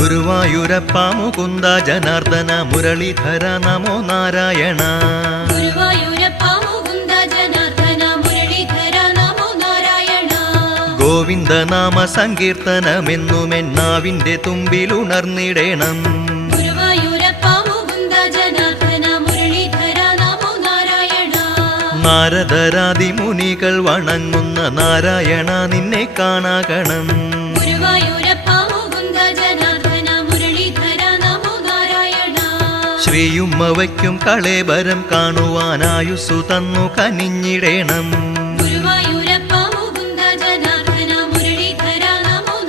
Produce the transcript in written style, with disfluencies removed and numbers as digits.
ഗുരുവായൂരപ്പ മുകുന്ദ ജനാർദ്ദന മുരളീധര നമോ നാരായണ. ഗുരുവായൂരപ്പ മുകുന്ദ ജനാർദ്ദന മുരളീധര നമോ നാരായണ. ഗോവിന്ദനാമ സങ്കീർത്തനമെന്നുമെന്നാവിന്റെ തുമ്പിലുണർന്നിടേണം. ഗുരുവായൂരപ്പ മുകുന്ദ ജനാർദ്ദന മുരളീധര നമോ നാരായണ. നാരദരാദി മുനികൾ വണങ്ങുന്ന നാരായണ നിന്നെ കാണാകണം. ഗുരുവായൂരപ്പ മുകുന്ദ ജനാർദ്ദന മുരളീധര നമോ നാരായണ. ശ്രീയുമ്മ വയ്ക്കും കളേബരം കാണുവാനായുസ്സു തന്നു കനിഞ്ഞിടേണം.